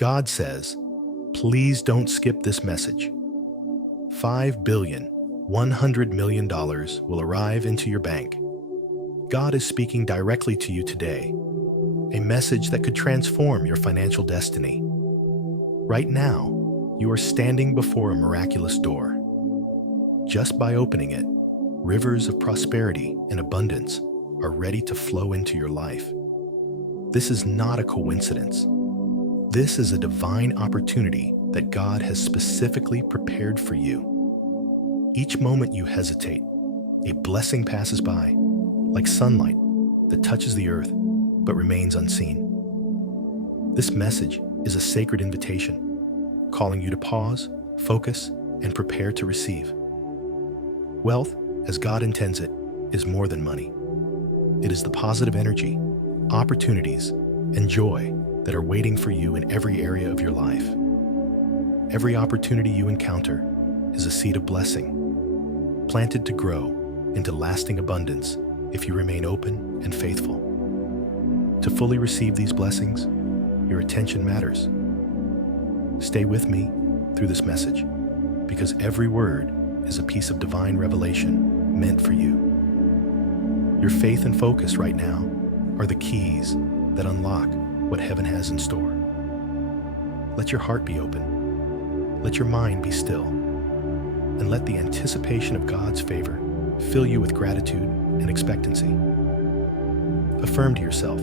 God says, please don't skip this message. $5,100,000,000 will arrive into your bank. God is speaking directly to you today, a message that could transform your financial destiny. Right now, you are standing before a miraculous door. Just by opening it, rivers of prosperity and abundance are ready to flow into your life. This is not a coincidence. This is a divine opportunity that God has specifically prepared for you. Each moment you hesitate, a blessing passes by, like sunlight that touches the earth but remains unseen. This message is a sacred invitation, calling you to pause, focus, and prepare to receive. Wealth, as God intends it, is more than money. It is the positive energy, opportunities, and joy that are waiting for you in every area of your life. Every opportunity you encounter is a seed of blessing, planted to grow into lasting abundance if you remain open and faithful. To fully receive these blessings, your attention matters. Stay with me through this message, because every word is a piece of divine revelation meant for you. Your faith and focus right now are the keys that unlock what heaven has in store. Let your heart be open. Let your mind be still. And let the anticipation of God's favor fill you with gratitude and expectancy. Affirm to yourself,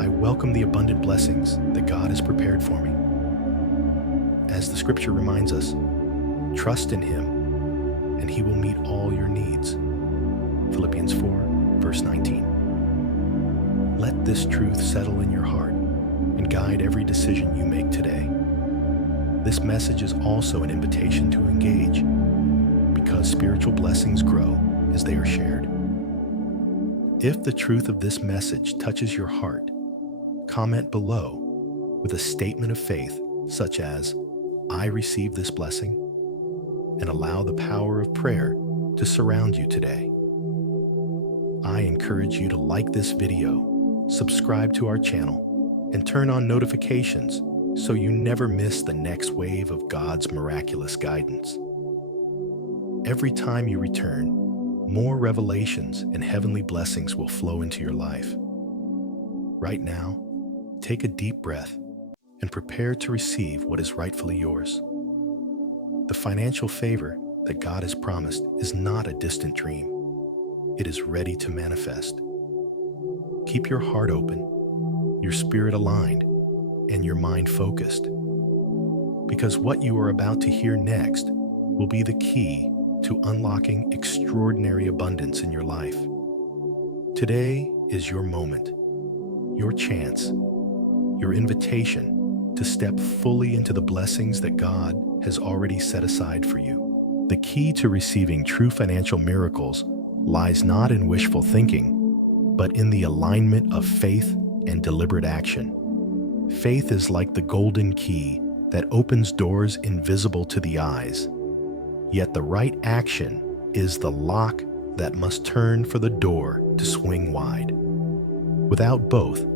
I welcome the abundant blessings that God has prepared for me. As the scripture reminds us, trust in Him, and He will meet all your needs. Philippians 4, verse 19. Let this truth settle in your heart and guide every decision you make today. This message is also an invitation to engage, because spiritual blessings grow as they are shared. If the truth of this message touches your heart, comment below with a statement of faith such as, I receive this blessing, and allow the power of prayer to surround you today. I encourage you to like this video, subscribe to our channel, and turn on notifications so you never miss the next wave of God's miraculous guidance. Every time you return, more revelations and heavenly blessings will flow into your life. Right now, take a deep breath and prepare to receive what is rightfully yours. The financial favor that God has promised is not a distant dream. It is ready to manifest. Keep your heart open, your spirit aligned, and your mind focused, because what you are about to hear next will be the key to unlocking extraordinary abundance in your life. Today is your moment, your chance, your invitation to step fully into the blessings that God has already set aside for you. The key to receiving true financial miracles lies not in wishful thinking, but in the alignment of faith and deliberate action. Faith is like the golden key that opens doors invisible to the eyes. Yet the right action is the lock that must turn for the door to swing wide. Without both,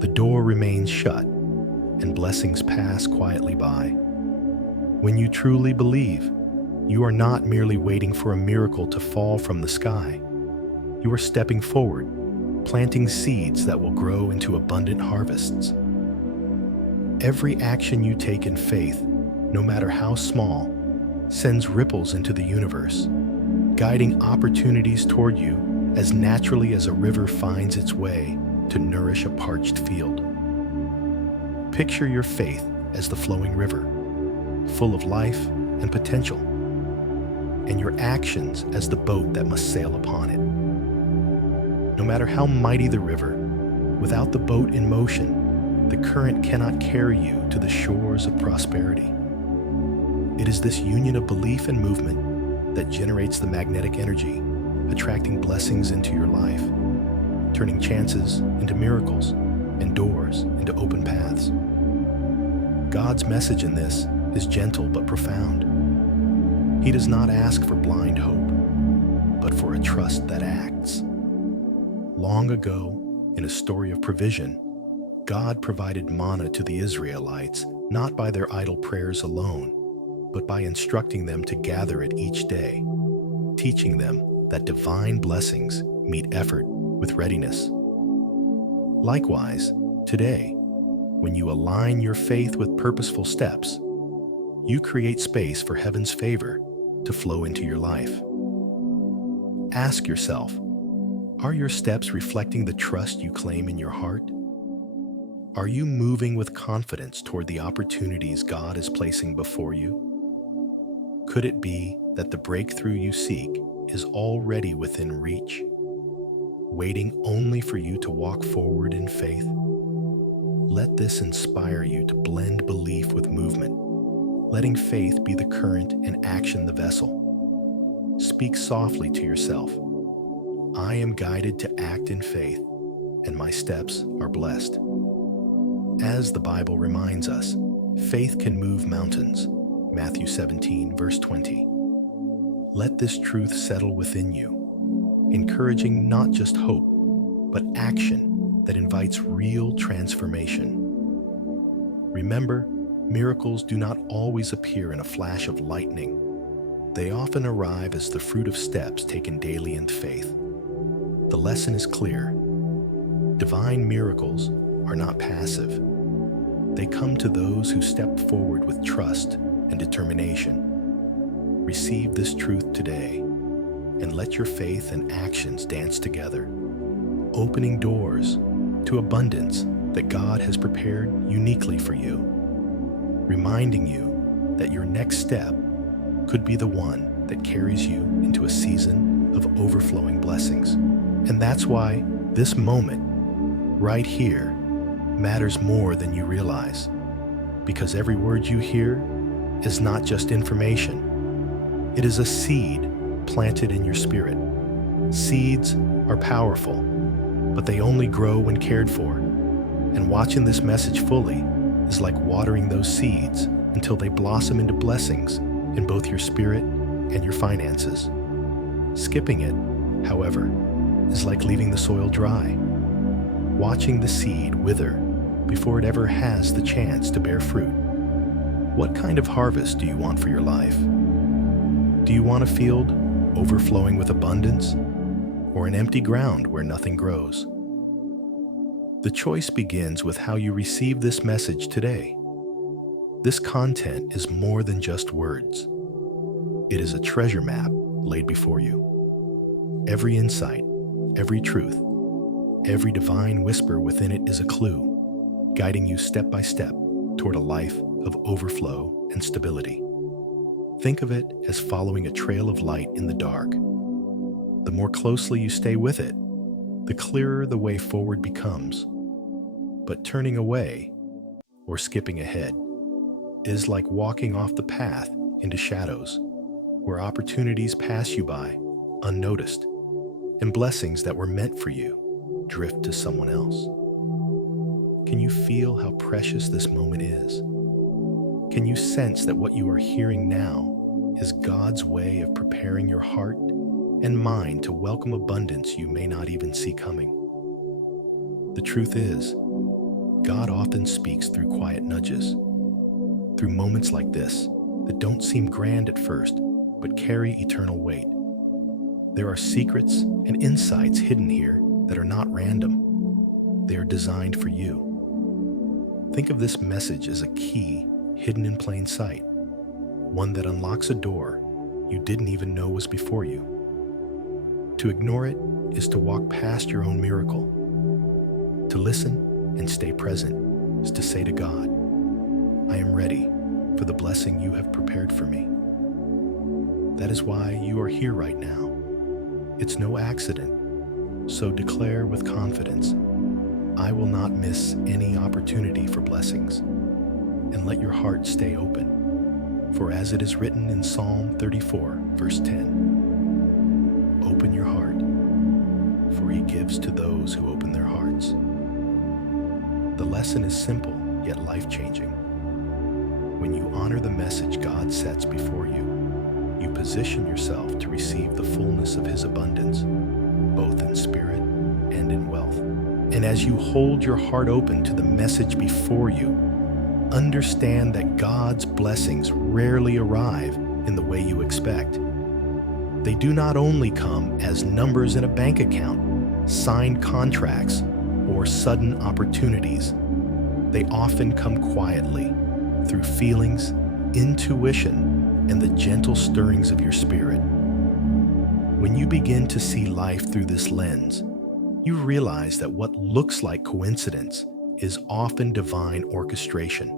the door remains shut and blessings pass quietly by. When you truly believe, you are not merely waiting for a miracle to fall from the sky. You are stepping forward, planting seeds that will grow into abundant harvests. Every action you take in faith, no matter how small, sends ripples into the universe, guiding opportunities toward you as naturally as a river finds its way to nourish a parched field. Picture your faith as the flowing river, full of life and potential, and your actions as the boat that must sail upon it. No matter how mighty the river, without the boat in motion, the current cannot carry you to the shores of prosperity. It is this union of belief and movement that generates the magnetic energy, attracting blessings into your life, turning chances into miracles and doors into open paths. God's message in this is gentle but profound. He does not ask for blind hope, but for a trust that acts. Long ago, in a story of provision, God provided manna to the Israelites not by their idle prayers alone, but by instructing them to gather it each day, teaching them that divine blessings meet effort with readiness. Likewise, today, when you align your faith with purposeful steps, you create space for heaven's favor to flow into your life. Ask yourself, are your steps reflecting the trust you claim in your heart? Are you moving with confidence toward the opportunities God is placing before you? Could it be that the breakthrough you seek is already within reach, waiting only for you to walk forward in faith? Let this inspire you to blend belief with movement, letting faith be the current and action the vessel. Speak softly to yourself. I am guided to act in faith, and my steps are blessed. As the Bible reminds us, faith can move mountains. Matthew 17, verse 20. Let this truth settle within you, encouraging not just hope, but action that invites real transformation. Remember, miracles do not always appear in a flash of lightning. They often arrive as the fruit of steps taken daily in faith. The lesson is clear. Divine miracles are not passive. They come to those who step forward with trust and determination. Receive this truth today and let your faith and actions dance together, opening doors to abundance that God has prepared uniquely for you, reminding you that your next step could be the one that carries you into a season of overflowing blessings. And that's why this moment, right here, matters more than you realize, because every word you hear is not just information. It is a seed planted in your spirit. Seeds are powerful, but they only grow when cared for. And watching this message fully is like watering those seeds until they blossom into blessings in both your spirit and your finances. Skipping it, however, is like leaving the soil dry, watching the seed wither before it ever has the chance to bear fruit. What kind of harvest do you want for your life? Do you want a field overflowing with abundance, or an empty ground where nothing grows? The choice begins with how you receive this message today. This content is more than just words. It is a treasure map laid before you. Every insight, every truth, every divine whisper within it is a clue, guiding you step by step toward a life of overflow and stability. Think of it as following a trail of light in the dark. The more closely you stay with it, the clearer the way forward becomes. But turning away or skipping ahead is like walking off the path into shadows, where opportunities pass you by unnoticed, and blessings that were meant for you drift to someone else. Can you feel how precious this moment is? Can you sense that what you are hearing now is God's way of preparing your heart and mind to welcome abundance you may not even see coming? The truth is, God often speaks through quiet nudges, through moments like this that don't seem grand at first, but carry eternal weight. There are secrets and insights hidden here that are not random. They are designed for you. Think of this message as a key hidden in plain sight, one that unlocks a door you didn't even know was before you. To ignore it is to walk past your own miracle. To listen and stay present is to say to God, I am ready for the blessing you have prepared for me. That is why you are here right now. It's no accident, so declare with confidence, I will not miss any opportunity for blessings, and let your heart stay open. For as it is written in Psalm 34, verse 10, open your heart, for he gives to those who open their hearts. The lesson is simple, yet life-changing. When you honor the message God sets before you, you position yourself to receive the fullness of his abundance, both in spirit and in wealth. And as you hold your heart open to the message before you, understand that God's blessings rarely arrive in the way you expect. They do not only come as numbers in a bank account, signed contracts, or sudden opportunities. They often come quietly through feelings, intuition, and the gentle stirrings of your spirit. When you begin to see life through this lens, you realize that what looks like coincidence is often divine orchestration.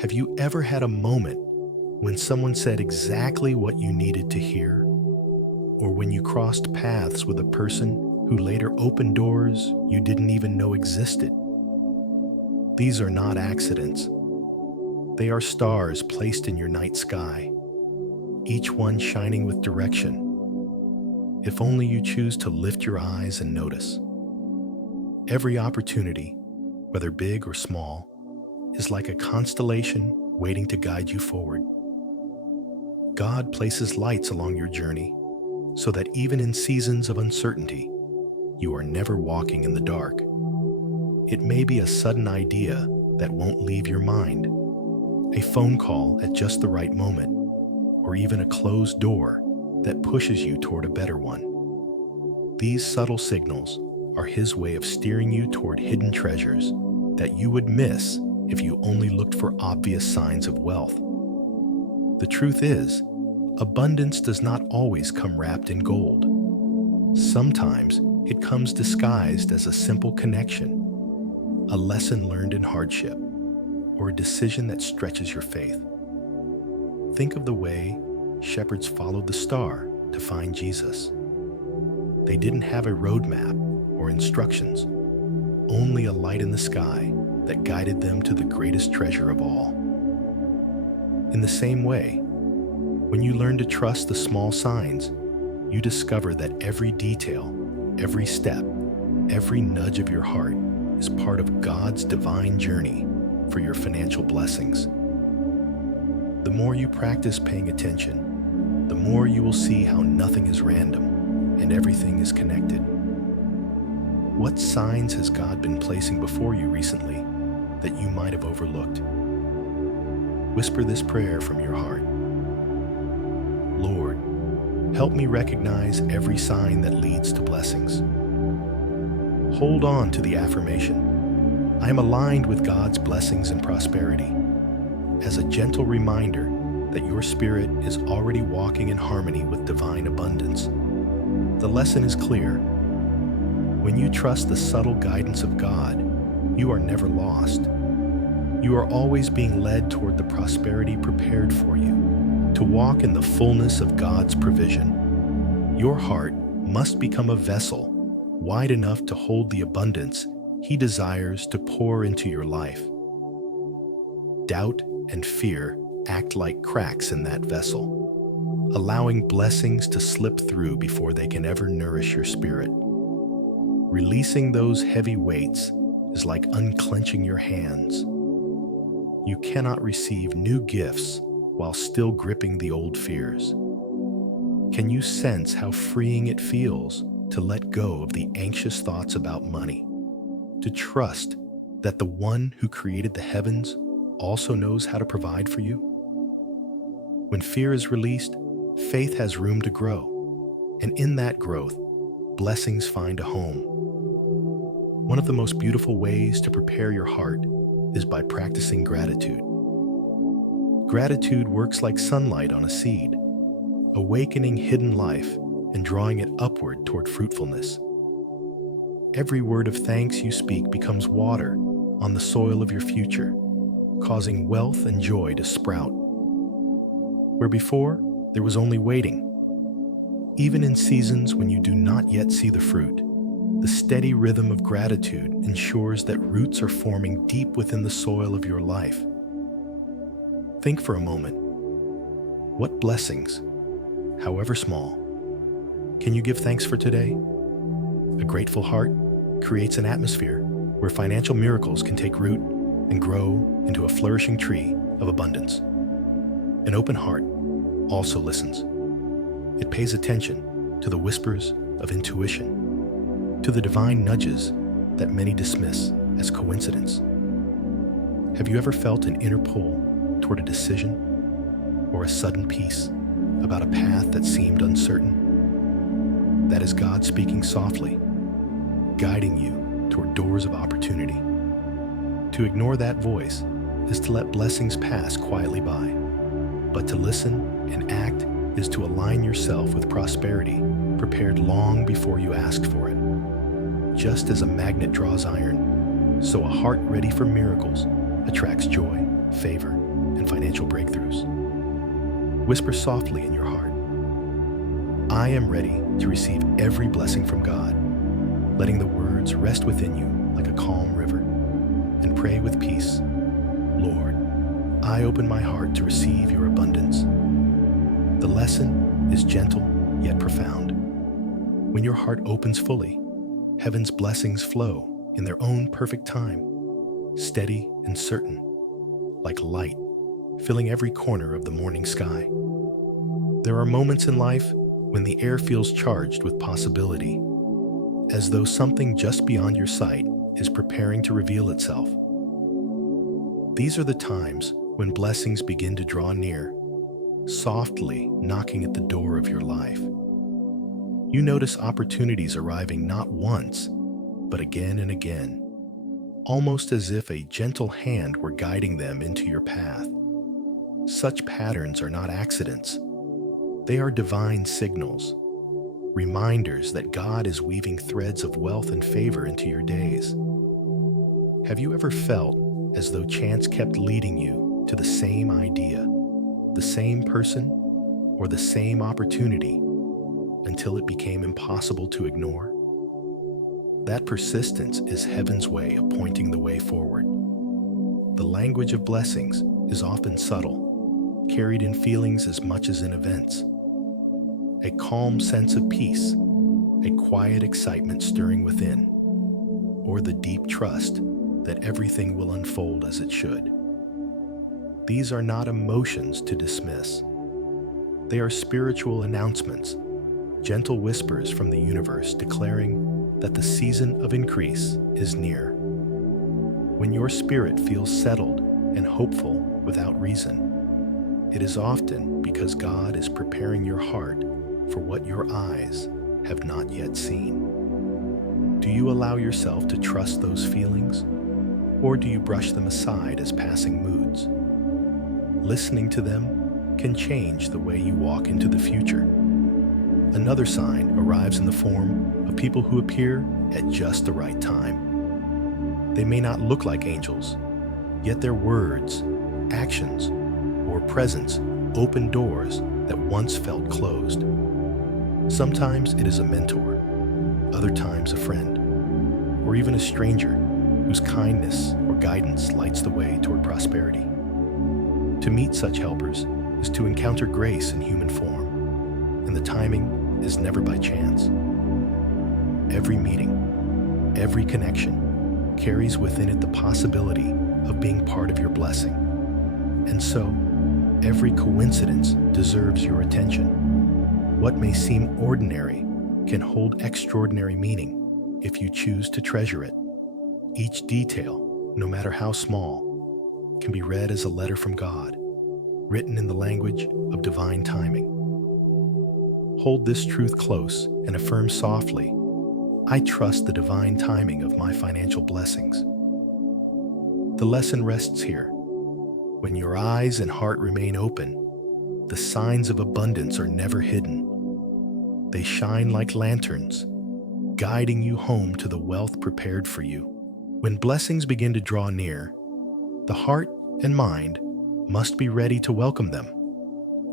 Have you ever had a moment when someone said exactly what you needed to hear? Or when you crossed paths with a person who later opened doors you didn't even know existed? These are not accidents. They are stars placed in your night sky, each one shining with direction. If only you choose to lift your eyes and notice. Every opportunity, whether big or small, is like a constellation waiting to guide you forward. God places lights along your journey so that even in seasons of uncertainty, you are never walking in the dark. It may be a sudden idea that won't leave your mind, a phone call at just the right moment, or even a closed door that pushes you toward a better one. These subtle signals are His way of steering you toward hidden treasures that you would miss if you only looked for obvious signs of wealth. The truth is, abundance does not always come wrapped in gold. Sometimes it comes disguised as a simple connection, a lesson learned in hardship, or a decision that stretches your faith. Think of the way shepherds followed the star to find Jesus. They didn't have a roadmap or instructions, only a light in the sky that guided them to the greatest treasure of all. In the same way, when you learn to trust the small signs, you discover that every detail, every step, every nudge of your heart is part of God's divine journey for your financial blessings. The more you practice paying attention, the more you will see how nothing is random and everything is connected. What signs has God been placing before you recently that you might have overlooked? Whisper this prayer from your heart. Lord, help me recognize every sign that leads to blessings. Hold on to the affirmation, I am aligned with God's blessings and prosperity, as a gentle reminder that your spirit is already walking in harmony with divine abundance. The lesson is clear. When you trust the subtle guidance of God, you are never lost. You are always being led toward the prosperity prepared for you, to walk in the fullness of God's provision. Your heart must become a vessel wide enough to hold the abundance He desires to pour into your life. Doubt and fear act like cracks in that vessel, allowing blessings to slip through before they can ever nourish your spirit. Releasing those heavy weights is like unclenching your hands. You cannot receive new gifts while still gripping the old fears. Can you sense how freeing it feels to let go of the anxious thoughts about money, to trust that the one who created the heavens also knows how to provide for you? When fear is released, faith has room to grow, and in that growth, blessings find a home. One of the most beautiful ways to prepare your heart is by practicing gratitude. Gratitude works like sunlight on a seed, awakening hidden life and drawing it upward toward fruitfulness. Every word of thanks you speak becomes water on the soil of your future, causing wealth and joy to sprout. Where before, there was only waiting. Even in seasons when you do not yet see the fruit, the steady rhythm of gratitude ensures that roots are forming deep within the soil of your life. Think for a moment. What blessings, however small, can you give thanks for today? A grateful heart creates an atmosphere where financial miracles can take root and grow into a flourishing tree of abundance. An open heart also listens. It pays attention to the whispers of intuition, to the divine nudges that many dismiss as coincidence. Have you ever felt an inner pull toward a decision or a sudden peace about a path that seemed uncertain? That is God speaking softly, guiding you toward doors of opportunity. To ignore that voice is to let blessings pass quietly by, but to listen and act is to align yourself with prosperity prepared long before you asked for it. Just as a magnet draws iron, so a heart ready for miracles attracts joy, favor, and financial breakthroughs. Whisper softly in your heart, I am ready to receive every blessing from God, letting the words rest within you like a calm river, and pray with peace. Lord, I open my heart to receive your abundance. The lesson is gentle yet profound. When your heart opens fully, heaven's blessings flow in their own perfect time, steady and certain, like light filling every corner of the morning sky. There are moments in life when the air feels charged with possibility, as though something just beyond your sight is preparing to reveal itself. These are the times when blessings begin to draw near, softly knocking at the door of your life. You notice opportunities arriving not once, but again and again, almost as if a gentle hand were guiding them into your path. Such patterns are not accidents. They are divine signals, reminders that God is weaving threads of wealth and favor into your days. Have you ever felt as though chance kept leading you to the same idea, the same person, or the same opportunity until it became impossible to ignore? That persistence is heaven's way of pointing the way forward. The language of blessings is often subtle, carried in feelings as much as in events. A calm sense of peace, a quiet excitement stirring within, or the deep trust that everything will unfold as it should. These are not emotions to dismiss. They are spiritual announcements, gentle whispers from the universe declaring that the season of increase is near. When your spirit feels settled and hopeful without reason, it is often because God is preparing your heart for what your eyes have not yet seen. Do you allow yourself to trust those feelings, or do you brush them aside as passing moods? Listening to them can change the way you walk into the future. Another sign arrives in the form of people who appear at just the right time. They may not look like angels, yet their words, actions, or presence open doors that once felt closed. Sometimes it is a mentor, other times a friend, or even a stranger whose kindness or guidance lights the way toward prosperity. To meet such helpers is to encounter grace in human form, and the timing is never by chance. Every meeting, every connection carries within it the possibility of being part of your blessing. And so, every coincidence deserves your attention. What may seem ordinary can hold extraordinary meaning if you choose to treasure it. Each detail, no matter how small, can be read as a letter from God, written in the language of divine timing. Hold this truth close and affirm softly, I trust the divine timing of my financial blessings. The lesson rests here. When your eyes and heart remain open, the signs of abundance are never hidden. They shine like lanterns, guiding you home to the wealth prepared for you. When blessings begin to draw near, the heart and mind must be ready to welcome them,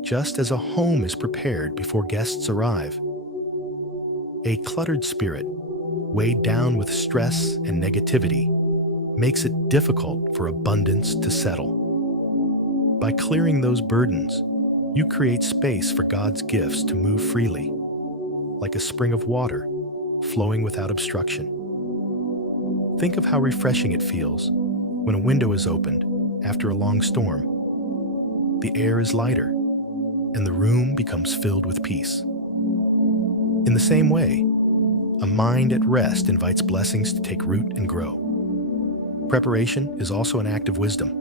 just as a home is prepared before guests arrive. A cluttered spirit, weighed down with stress and negativity, makes it difficult for abundance to settle. By clearing those burdens, you create space for God's gifts to move freely, like a spring of water, flowing without obstruction. Think of how refreshing it feels when a window is opened after a long storm. The air is lighter, and the room becomes filled with peace. In the same way, A mind at rest invites blessings to take root and grow. Preparation is also an act of wisdom.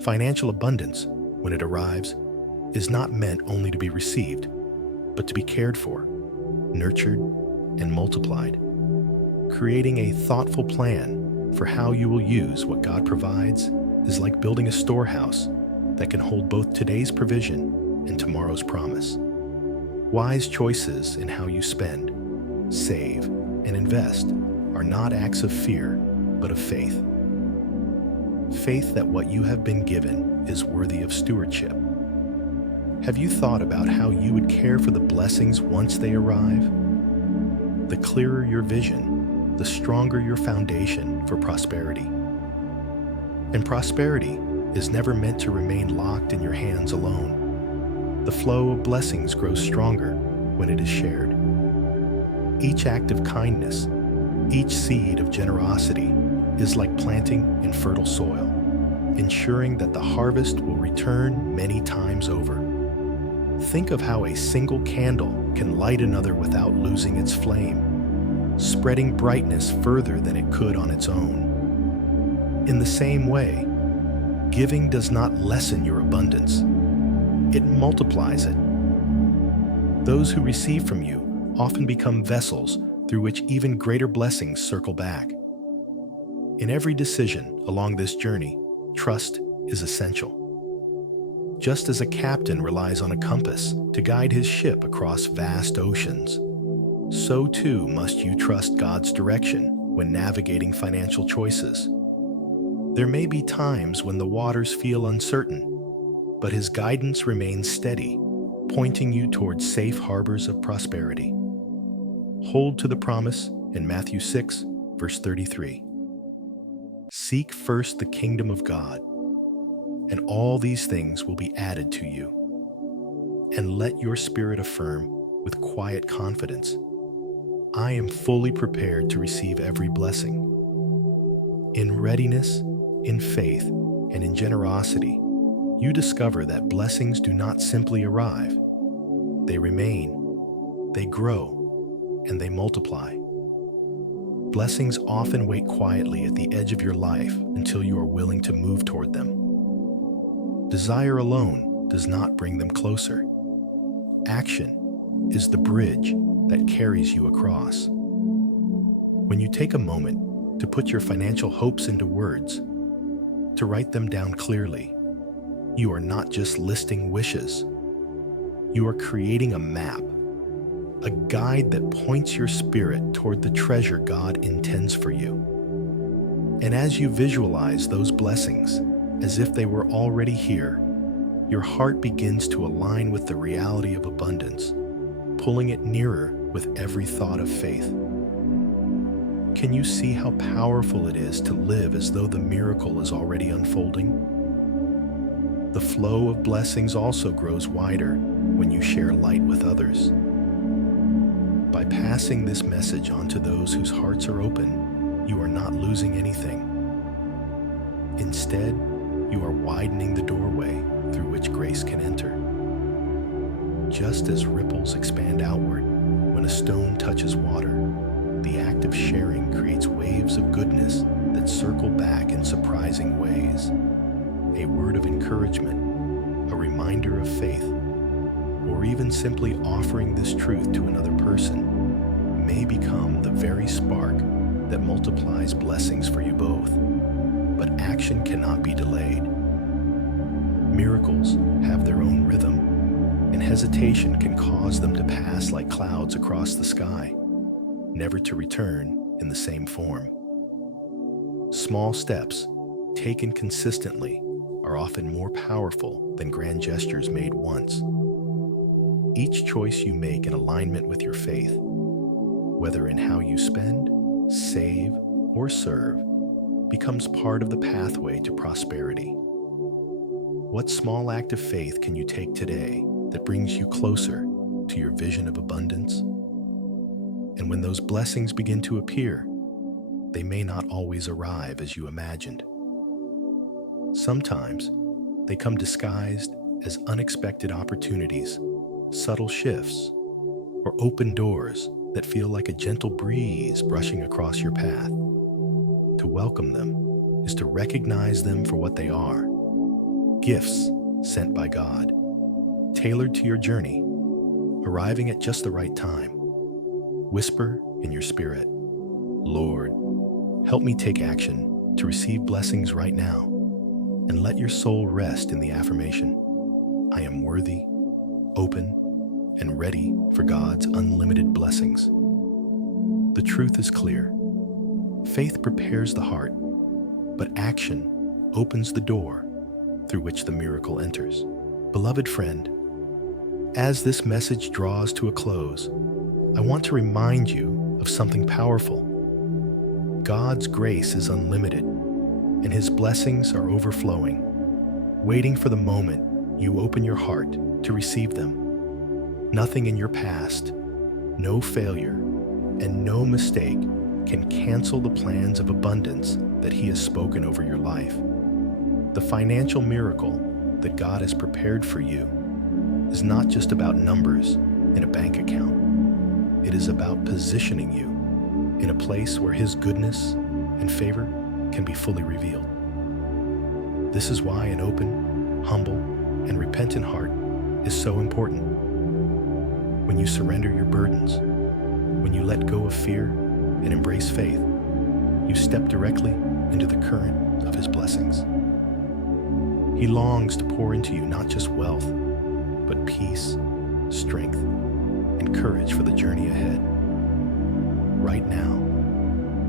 Financial abundance, when it arrives, is not meant only to be received, but to be cared for, nurtured, and multiplied. Creating a thoughtful plan for how you will use what God provides is like building a storehouse that can hold both today's provision and tomorrow's promise. Wise choices in how you spend, save, and invest are not acts of fear, but of faith. Faith that what you have been given is worthy of stewardship. Have you thought about how you would care for the blessings once they arrive? The clearer your vision, the stronger your foundation for prosperity. And prosperity is never meant to remain locked in your hands alone. The flow of blessings grows stronger when it is shared. Each act of kindness, each seed of generosity is like planting in fertile soil, ensuring that the harvest will return many times over. Think of how a single candle can light another without losing its flame, spreading brightness further than it could on its own. In the same way, giving does not lessen your abundance. It multiplies it. Those who receive from you often become vessels through which even greater blessings circle back. In every decision along this journey, trust is essential. Just as a captain relies on a compass to guide his ship across vast oceans, so too must you trust God's direction when navigating financial choices. There may be times when the waters feel uncertain, but His guidance remains steady, pointing you towards safe harbors of prosperity. Hold to the promise in Matthew 6, verse 33. Seek first the kingdom of God, and all these things will be added to you. And let your spirit affirm with quiet confidence, I am fully prepared to receive every blessing. In readiness, in faith, and in generosity, you discover that blessings do not simply arrive. They remain, they grow, and they multiply. Blessings often wait quietly at the edge of your life until you are willing to move toward them. Desire alone does not bring them closer. Action is the bridge that carries you across. When you take a moment to put your financial hopes into words, to write them down clearly, you are not just listing wishes. You are creating a map, a guide that points your spirit toward the treasure God intends for you. And as you visualize those blessings as if they were already here, your heart begins to align with the reality of abundance, pulling it nearer with every thought of faith. Can you see how powerful it is to live as though the miracle is already unfolding? The flow of blessings also grows wider when you share light with others. By passing this message on to those whose hearts are open, you are not losing anything. Instead, you are widening the doorway through which grace can enter. Just as ripples expand outward when a stone touches water, the act of sharing creates waves of goodness that circle back in surprising ways. A word of encouragement, a reminder of faith, or even simply offering this truth to another person may become the very spark that multiplies blessings for you both. But action cannot be delayed. Miracles have their own rhythm, and hesitation can cause them to pass like clouds across the sky, never to return in the same form. Small steps, taken consistently, are often more powerful than grand gestures made once. Each choice you make in alignment with your faith, whether in how you spend, save, or serve, becomes part of the pathway to prosperity. What small act of faith can you take today that brings you closer to your vision of abundance? And when those blessings begin to appear, they may not always arrive as you imagined. Sometimes they come disguised as unexpected opportunities, subtle shifts, or open doors that feel like a gentle breeze brushing across your path. To welcome them is to recognize them for what they are, gifts sent by God, tailored to your journey, arriving at just the right time. Whisper in your spirit, Lord, help me take action to receive blessings right now, and let your soul rest in the affirmation, I am worthy, open, and ready for God's unlimited blessings. The truth is clear. Faith prepares the heart, but action opens the door through which the miracle enters. Beloved friend, as this message draws to a close, I want to remind you of something powerful. God's grace is unlimited, and His blessings are overflowing, waiting for the moment you open your heart to receive them. Nothing in your past, no failure, and no mistake can cancel the plans of abundance that He has spoken over your life. The financial miracle that God has prepared for you is not just about numbers in a bank account. It is about positioning you in a place where His goodness and favor can be fully revealed. This is why an open, humble, and repentant heart is so important. When you surrender your burdens, when you let go of fear and embrace faith, you step directly into the current of His blessings. He longs to pour into you not just wealth, but peace, strength, and courage for the journey ahead. Right now,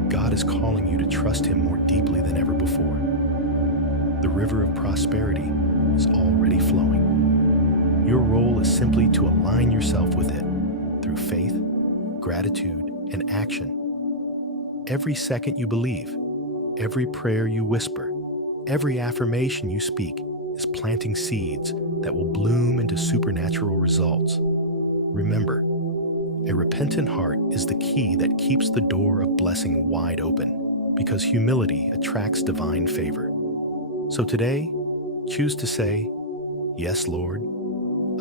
God is calling you to trust Him more deeply than ever before. The river of prosperity is already flowing. Your role is simply to align yourself with it through faith, gratitude, and action. Every second you believe, every prayer you whisper, every affirmation you speak is planting seeds that will bloom into supernatural results. Remember, a repentant heart is the key that keeps the door of blessing wide open, because humility attracts divine favor. So today, choose to say, Yes, Lord,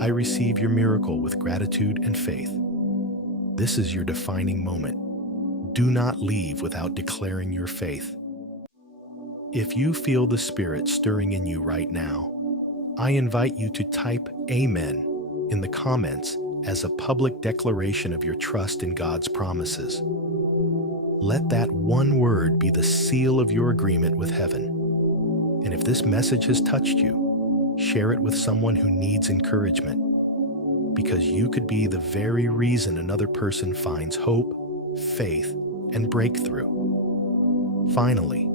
I receive your miracle with gratitude and faith. This is your defining moment. Do not leave without declaring your faith. If you feel the Spirit stirring in you right now, I invite you to type Amen in the comments as a public declaration of your trust in God's promises. Let that one word be the seal of your agreement with heaven. And if this message has touched you, share it with someone who needs encouragement, because you could be the very reason another person finds hope, faith, and breakthrough. Finally,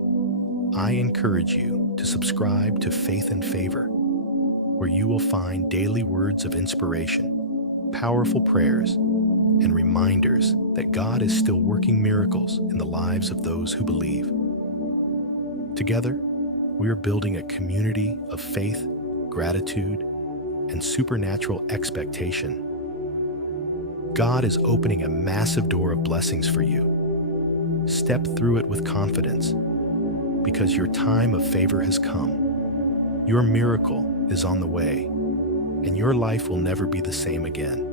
I encourage you to subscribe to Faith and Favor, where you will find daily words of inspiration, powerful prayers, and reminders that God is still working miracles in the lives of those who believe. Together, we are building a community of faith, gratitude, and supernatural expectation. God is opening a massive door of blessings for you. Step through it with confidence, because your time of favor has come. Your miracle is on the way, and your life will never be the same again.